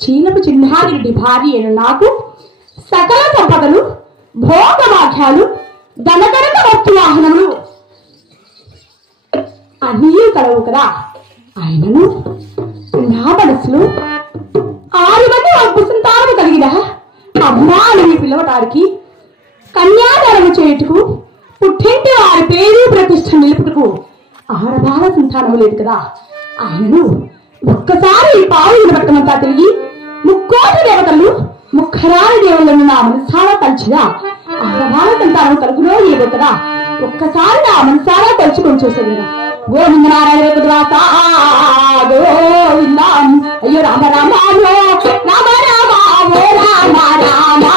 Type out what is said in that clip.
చీనపు చిహ్నారెడ్డి భార్య అయిన నాకు సకల సంపదలు భోగవాఖ్యాలు ధనకరక వస్తు వాహనములు అన్నీ కలవు కదా. ఆయనను నా మనసులో 6 మంది సంతానము కలిగిన అమ్మా అని పిలవటానికి కన్యాదానము చేయుటకు పుట్టింటి వారి పేరు ప్రతిష్ట నిలుపుటకు ఆడవాళ్ళ సంతానము లేదు కదా. ఆయనను ఒక్కసారి పావులు పట్టమంతా తిరిగి 3,000,000 దేవతలు 3,000,000 దేవుళ్ళను నా మనసారా తలచిదా ఆడవాళ్ళ సంతానం కలుగులో ఏదో కదా. ఒక్కసారి నా మనసారా తలుచుకొని చూసేది కదా. గోవిందనారాయణ గోవింద అయ్యో రామ రామ రామ రామ రామ రామ